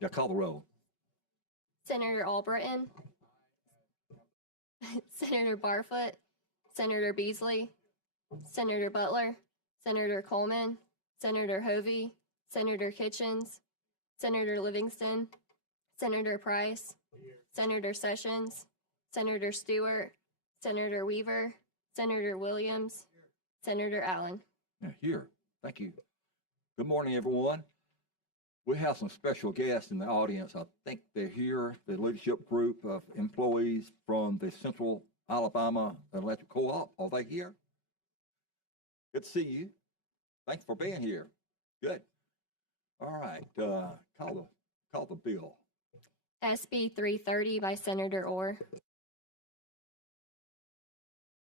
Yeah, call the roll. Senator Albritton, Senator Barfoot, Senator Beasley, Senator Butler, Senator Coleman, Senator Hovey, Senator Kitchens, Senator Livingston, Senator Price, Senator Sessions, Senator Stewart, Senator Weaver, Senator Williams, Senator Allen. Yeah, here. Thank you. Good morning, everyone. We have some special guests in the audience. I think they're here, the leadership group of employees from the Central Alabama Electric Co-op. Are they here? Good to see you. Thanks for being here. Good. All right. Call the bill. SB 330 by Senator Orr.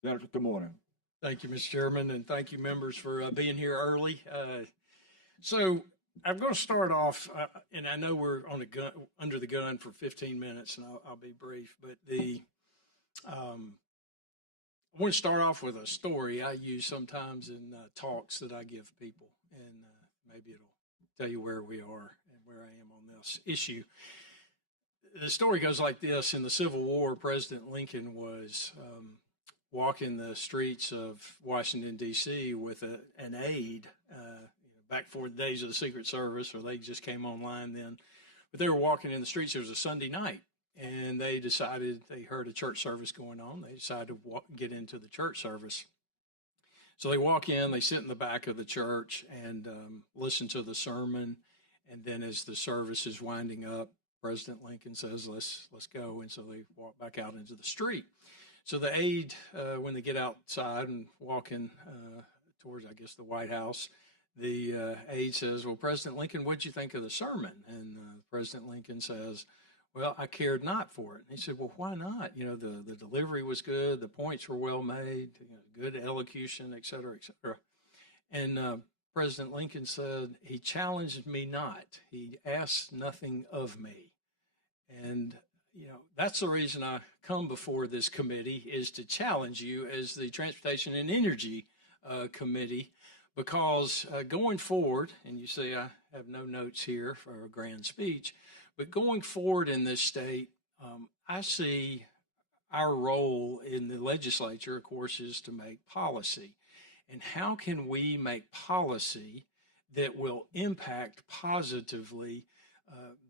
Senator, good morning. Thank you, Mr. Chairman, and thank you, members, for being here early. So I'm going to start off, and I know we're on under the gun for 15 minutes, and I'll be brief. But I want to start off with a story I use sometimes in talks that I give people, and maybe it'll tell you where we are and where I am on this issue. The story goes like this: in the Civil War, President Lincoln was walking the streets of Washington, D.C. with an aide, back for the days of the Secret Service, or they just came online then. But they were walking in the streets. It was a Sunday night, and they heard a church service going on. They decided to get into the church service. So they walk in, they sit in the back of the church and listen to the sermon. And then as the service is winding up, President Lincoln says, let's go. And so they walk back out into the street. So the aide, when they get outside and walking towards, I guess, the White House, the aide says, well, President Lincoln, what'd you think of the sermon? And President Lincoln says, well, I cared not for it. And he said, well, why not? You know, the delivery was good. The points were well made, good elocution, et cetera, et cetera. And President Lincoln said, he challenged me not. He asked nothing of me. And that's the reason I come before this committee, is to challenge you as the Transportation and Energy Committee, because going forward, and you see I have no notes here for a grand speech, but going forward in this state, I see our role in the legislature, of course, is to make policy. And how can we make policy that will impact positively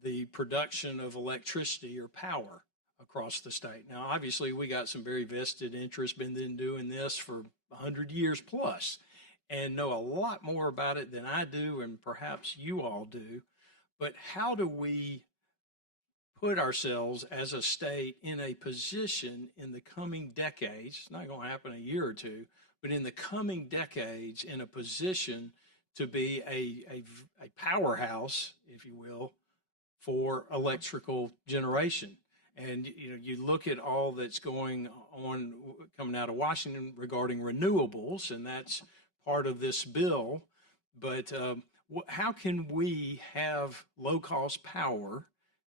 the production of electricity or power across the state? Now, obviously, we got some very vested interest, been doing this for 100 years plus, and know a lot more about it than I do, and perhaps you all do. But how do we put ourselves as a state in a position in the coming decades, it's not going to happen a year or two, but in the coming decades, in a position to be a powerhouse, if you will, for electrical generation? And you look at all that's going on coming out of Washington regarding renewables, and that's part of this bill. But how can we have low-cost power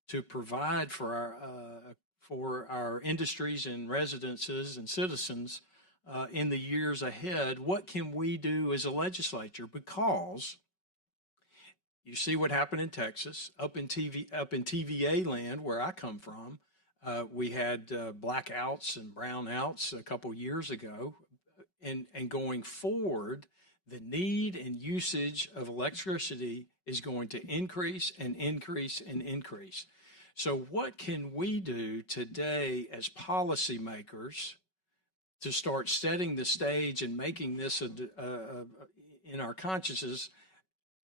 to provide for our industries and residences and citizens in the years ahead? What can we do as a legislature? Because you see what happened in Texas, up in TVA land, where I come from. We had blackouts and brownouts a couple years ago, and going forward, the need and usage of electricity is going to increase and increase and increase. So what can we do today as policymakers to start setting the stage and making this in our consciences?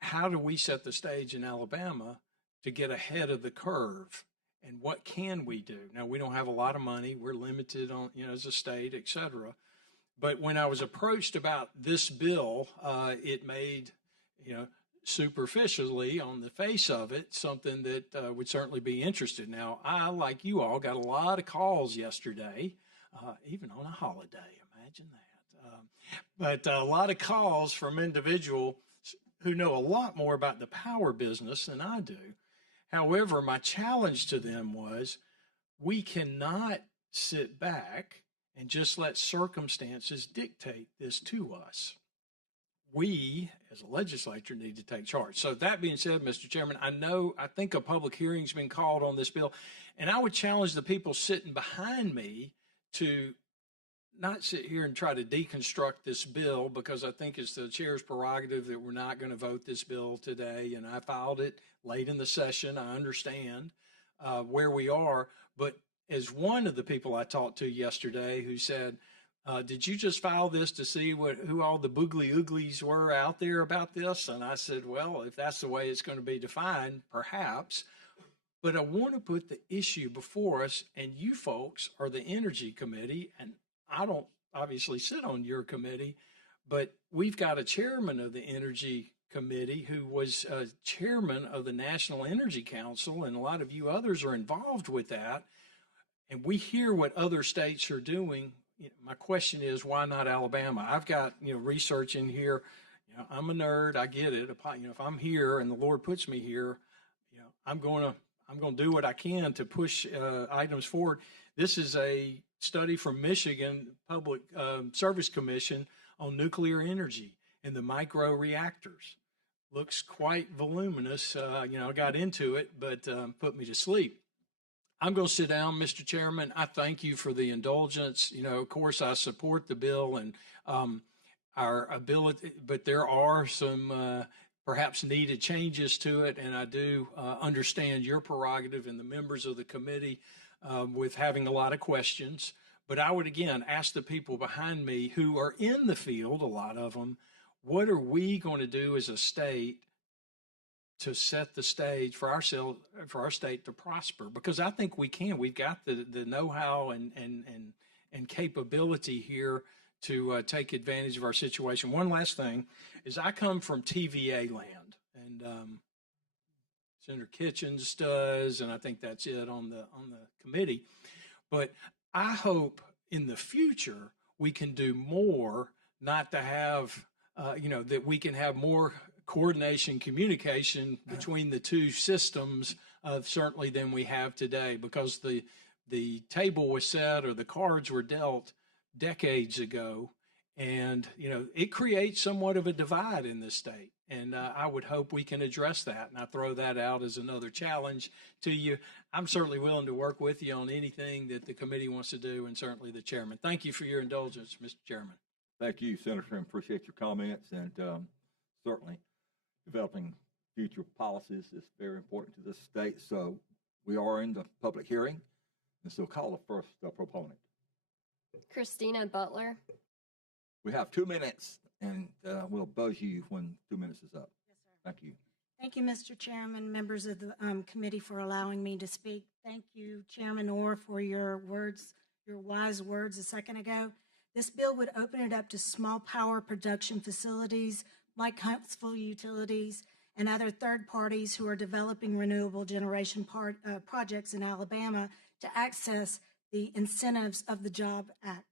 How do we set the stage in Alabama to get ahead of the curve? And what can we do? Now, we don't have a lot of money. We're limited on, as a state, et cetera. But when I was approached about this bill, it made, superficially on the face of it, something that would certainly be interested. Now, I, like you all, got a lot of calls yesterday, even on a holiday, imagine that. But a lot of calls from individuals who know a lot more about the power business than I do. However, my challenge to them was, we cannot sit back and just let circumstances dictate this to us. we as a legislature need to take charge. So that being said, Mr. Chairman, I think a public hearing's been called on this bill, and I would challenge the people sitting behind me to not sit here and try to deconstruct this bill, because I think it's the chair's prerogative that we're not going to vote this bill today. And I filed it late in the session. I understand where we are. But as one of the people I talked to yesterday who said, did you just file this to see who all the boogly ooglies were out there about this? And I said, well, if that's the way it's going to be defined, perhaps. But I want to put the issue before us, and you folks are the Energy Committee, and I don't obviously sit on your committee, but we've got a chairman of the Energy Committee who was chairman of the National Energy Council, and a lot of you others are involved with that. And we hear what other states are doing. My question is, why not Alabama? I've got research in here. I'm a nerd. I get it. If I'm here and the Lord puts me here, I'm going to do what I can to push items forward. This is a study from Michigan Public Service Commission on nuclear energy and the micro reactors. Looks quite voluminous. I got into it, but put me to sleep. I'm going to sit down, Mr. Chairman. I thank you for the indulgence. Of course, I support the bill and our ability, but there are some perhaps needed changes to it, and I do understand your prerogative and the members of the committee with having a lot of questions. But I would, again, ask the people behind me who are in the field, a lot of them, what are we going to do as a state to set the stage for ourselves, for our state to prosper? Because I think we can. We've got the know-how and capability here to take advantage of our situation. One last thing is I come from TVA land, and Senator Kitchens does, and I think that's it on the committee. But I hope in the future we can do more, not to have, that we can have more coordination, communication between the two systems, certainly than we have today, because the table was set or the cards were dealt decades ago, and it creates somewhat of a divide in this state. And I would hope we can address that. And I throw that out as another challenge to you. I'm certainly willing to work with you on anything that the committee wants to do, and certainly the chairman. Thank you for your indulgence, Mr. Chairman. Thank you, Senator, and appreciate your comments. And certainly developing future policies is very important to this state. So we are in the public hearing. And so call the first proponent. Christina Butler. We have 2 minutes, and we'll buzz you when 2 minutes is up. Yes, sir. Thank you. Thank you, Mr. Chairman, members of the committee, for allowing me to speak. Thank you, Chairman Orr, for your words, your wise words a second ago. This bill would open it up to small power production facilities like Huntsville Utilities and other third parties who are developing renewable generation projects in Alabama to access the incentives of the JOB Act.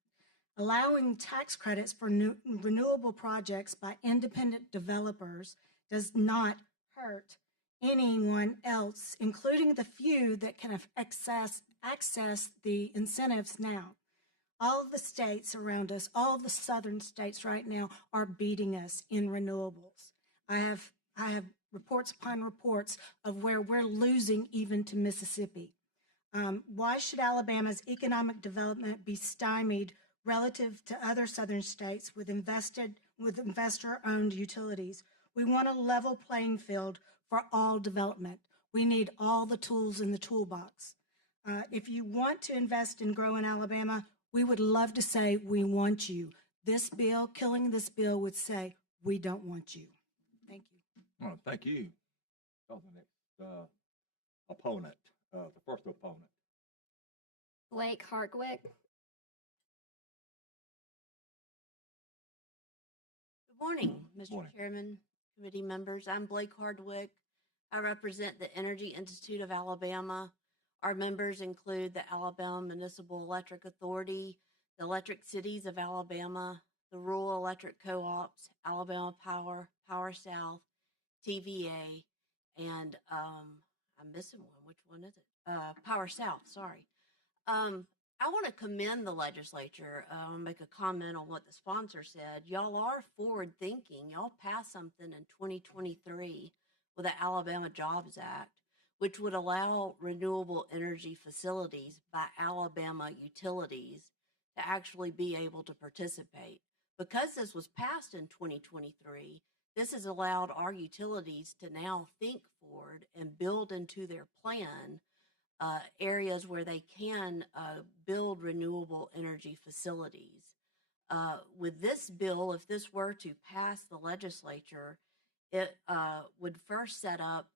Allowing tax credits for renewable projects by independent developers does not hurt anyone else, including the few that can access the incentives now. All of the states around us, all of the southern states right now are beating us in renewables. I have reports upon reports of where we're losing even to Mississippi. Why should Alabama's economic development be stymied relative to other southern states with investor-owned utilities? We want a level playing field for all development. We need all the tools in the toolbox. If you want to invest and grow in Alabama, we would love to say we want you. This bill, killing this bill, would say we don't want you. Thank you. Oh, thank you. Call the next opponent, the first opponent. Blake Hartwick. Good morning, Mr. Morning. Chairman, committee members. I'm Blake Hardwick. I represent the Energy Institute of Alabama. Our members include the Alabama Municipal Electric Authority, the Electric Cities of Alabama, the Rural Electric Co-ops, Alabama Power, Power South, TVA, and I'm missing one. Which one is it? Power South, sorry. I want to commend the legislature. I'll make a comment on what the sponsor said. Y'all are forward thinking. Y'all passed something in 2023 with the Alabama Jobs Act, which would allow renewable energy facilities by Alabama utilities to actually be able to participate. Because this was passed in 2023, this has allowed our utilities to now think forward and build into their plan areas where they can build renewable energy facilities. With this bill, if this were to pass the legislature, it would first set up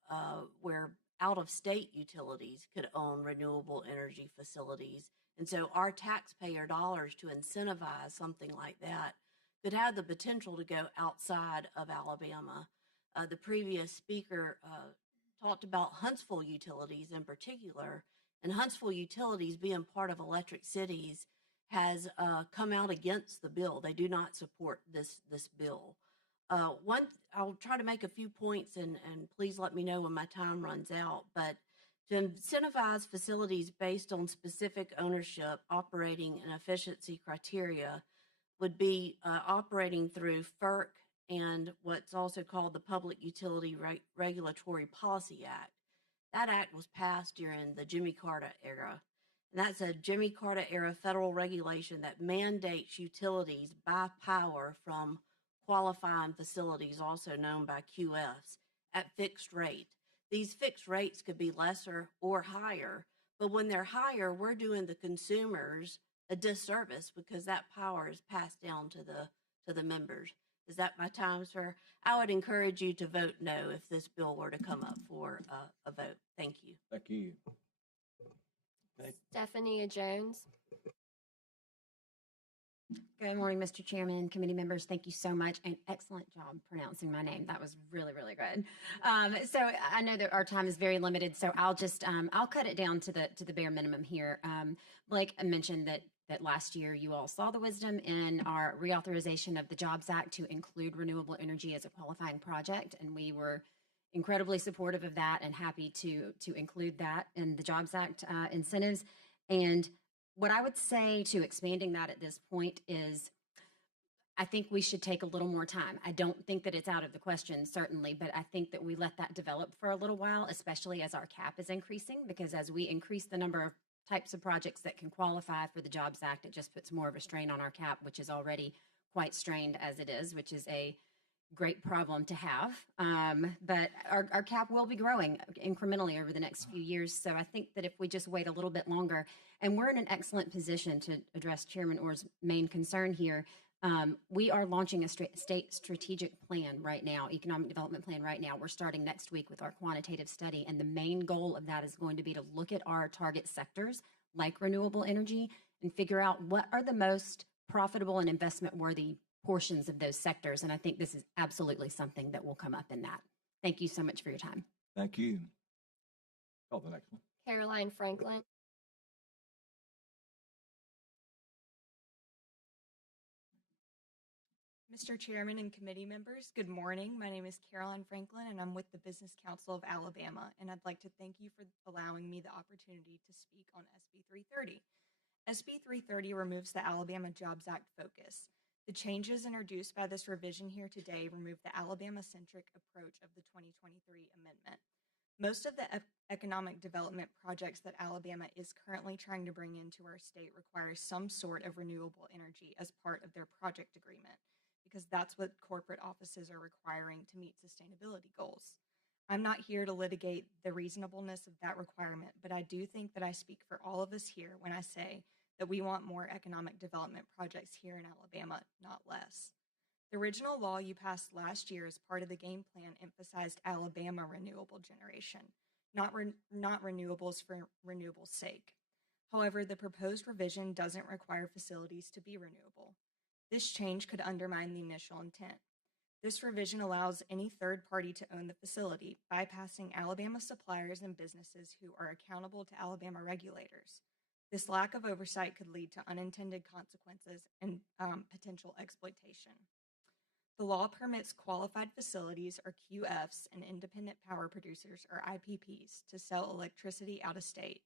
where out-of-state utilities could own renewable energy facilities. And so our taxpayer dollars to incentivize something like that could have the potential to go outside of Alabama. The previous speaker talked about Huntsville Utilities in particular, and Huntsville Utilities being part of Electric Cities has come out against the bill. They do not support this bill. I'll try to make a few points, and please let me know when my time runs out. But to incentivize facilities based on specific ownership, operating, and efficiency criteria would be operating through FERC and what's also called the Public Utility Regulatory Policy Act. That act was passed during the Jimmy Carter era. And that's a Jimmy Carter era federal regulation that mandates utilities buy power from qualifying facilities, also known by QFs, at fixed rate. These fixed rates could be lesser or higher, but when they're higher, we're doing the consumers a disservice because that power is passed down to the members. Is that my time, sir? I would encourage you to vote no if this bill were to come up for a vote. Thank you. Thank you. Stephanie Jones. Good morning, Mr. Chairman, committee members. Thank you so much, and excellent job pronouncing my name. That was really, really good. So I know that our time is very limited, so I'll just I'll cut it down to the bare minimum here. Blake mentioned that last year you all saw the wisdom in our reauthorization of the Jobs Act to include renewable energy as a qualifying project, and we were incredibly supportive of that and happy to include that in the Jobs Act incentives. And what I would say to expanding that at this point is I think we should take a little more time. I don't think that it's out of the question, certainly, but I think that we let that develop for a little while, especially as our cap is increasing, because as we increase the number of types of projects that can qualify for the Jobs Act, it just puts more of a strain on our cap, which is already quite strained as it is, which is a great problem to have. But our cap will be growing incrementally over the next few years. So I think that if we just wait a little bit longer, and we're in an excellent position to address Chairman Orr's main concern here, we are launching a state strategic plan right now, economic development plan right now. We're starting next week with our quantitative study. And the main goal of that is going to be to look at our target sectors like renewable energy and figure out what are the most profitable and investment worthy portions of those sectors. And I think this is absolutely something that will come up in that. Thank you so much for your time. Thank you. Oh, the next one. Caroline Franklin. Mr. Chairman and committee members, good morning. My name is Caroline Franklin, and I'm with the Business Council of Alabama, and I'd like to thank you for allowing me the opportunity to speak on SB 330. SB 330 removes the Alabama Jobs Act focus. The changes introduced by this revision here today remove the Alabama-centric approach of the 2023 amendment. Most of the economic development projects that Alabama is currently trying to bring into our state require some sort of renewable energy as part of their project agreement, because that's what corporate offices are requiring to meet sustainability goals. I'm not here to litigate the reasonableness of that requirement, but I do think that I speak for all of us here when I say that we want more economic development projects here in Alabama, not less. The original law you passed last year as part of the game plan emphasized Alabama renewable generation, not renewables for renewable's sake. However, the proposed revision doesn't require facilities to be renewable. This change could undermine the initial intent. This revision allows any third party to own the facility, bypassing Alabama suppliers and businesses who are accountable to Alabama regulators. This lack of oversight could lead to unintended consequences and potential exploitation. The law permits qualified facilities, or QFs, and independent power producers, or IPPs, to sell electricity out of state.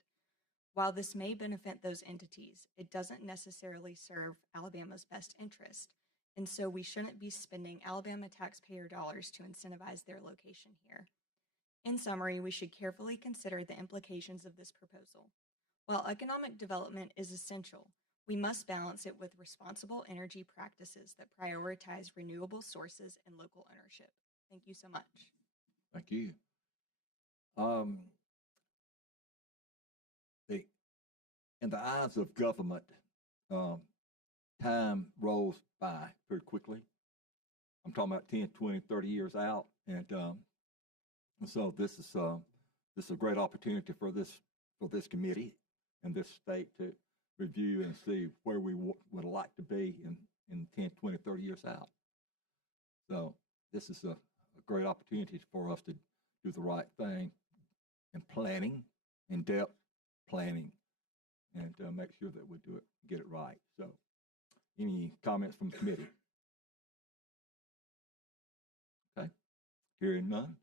While this may benefit those entities, it doesn't necessarily serve Alabama's best interest, and so we shouldn't be spending Alabama taxpayer dollars to incentivize their location here. In summary, we should carefully consider the implications of this proposal. While economic development is essential, we must balance it with responsible energy practices that prioritize renewable sources and local ownership. Thank you so much. Thank you. The, in the eyes of government, time rolls by very quickly. I'm talking about 10, 20, 30 years out. And so this is a great opportunity for this committee and this state to review and see where we would like to be in 10, 20, 30 years out. So this is a great opportunity for us to do the right thing in planning, in-depth planning, and make sure that we do it, get it right. So any comments from the committee? Okay, hearing none.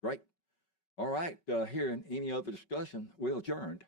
Great. All right, hearing any other discussion, we're adjourned.